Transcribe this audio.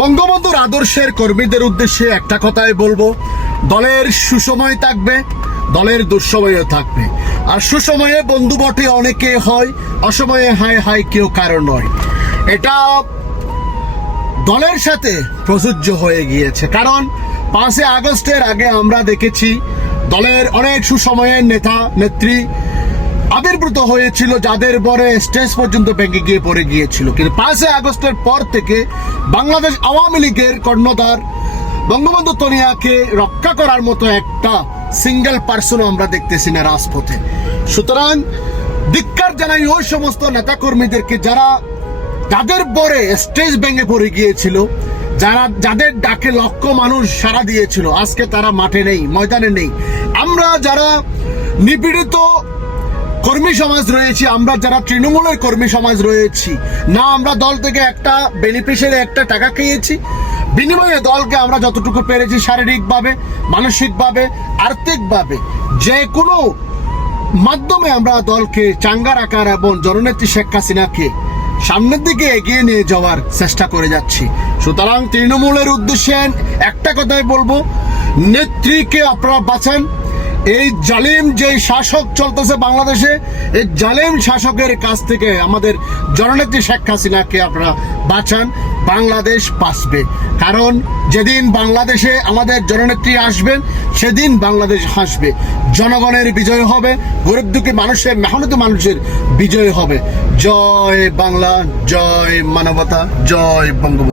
বঙ্গবন্ধুর আদর্শের কর্মীদের উদ্দেশ্যে একটা কথাই বলবো, দলের সুসময় থাকবে, দলের দুঃসময়ও থাকবে। আর সুসময়ে বন্ধু বটে অনেকে হয়, অসময়ে হায় হায় কেউ কারণ নয়। এটা দলের সাথে প্রযোজ্য হয়ে গিয়েছে। কারণ 5 আগস্টের আগে আমরা দেখেছি দলের অনেক সুসময়ের নেতা নেত্রী আবির্ভূত হয়েছিল, যাদের পরে স্টেজ পর্যন্ত ভেঙে গিয়ে পড়ে গিয়েছিল। কিন্তু 5 আগস্টের পর থেকে বাংলাদেশ আওয়ামী লীগের কর্ণধার বঙ্গবন্ধু তনিয়াকে রক্ষা করার মতো একটা সিঙ্গেল পার্সনও আমরা দেখতেছি না রাজপথে। সুতরাং ধিক্কার জানাই ওই সমস্ত নেতাকর্মীদেরকে যাদের পরে স্টেজ ভেঙে পড়ে গিয়েছিল, যাদের ডাকে লক্ষ মানুষ সাড়া দিয়েছিল, আজকে তারা মাঠে নেই, ময়দানে নেই। আমরা যারা নিপীড়িত কর্মী সমাজ রয়েছি, আমরা যারা তৃণমূলের কর্মী সমাজ রয়েছি, না আমরা দল থেকে একটা বেনিফিশিয়ারি একটা টাকা খেয়েছি, বিনিময়ে দলকে আমরা যতটুকু পেরেছি শারীরিকভাবে, মানসিকভাবে, আর্থিকভাবে যে কোনো মাধ্যমে আমরা দলকে চাঙ্গা রাখার এবং জননেত্রী শেখ হাসিনাকে সামনের দিকে এগিয়ে নিয়ে যাওয়ার চেষ্টা করে যাচ্ছি। সুতরাং তৃণমূলের উদ্দেশ্যে একটা কথাই বলবো, নেত্রীকে আপনারা বাঁচান। এই জালিম যে শাসক চলতেছে বাংলাদেশে, এই জালিম শাসকের কাছ থেকে আমাদের জননেত্রী শেখ হাসিনাকে আপনারা বাঁচান। বাংলাদেশ বাঁচবে। কারণ যেদিন বাংলাদেশে আমাদের জননেত্রী আসবেন, সেদিন বাংলাদেশ হাসবে। জনগণের বিজয় হবে, গরিব দুঃখী মানুষের, মেহনতি মানুষের বিজয় হবে। জয় বাংলা, জয় মানবতা, জয় বঙ্গবন্ধু।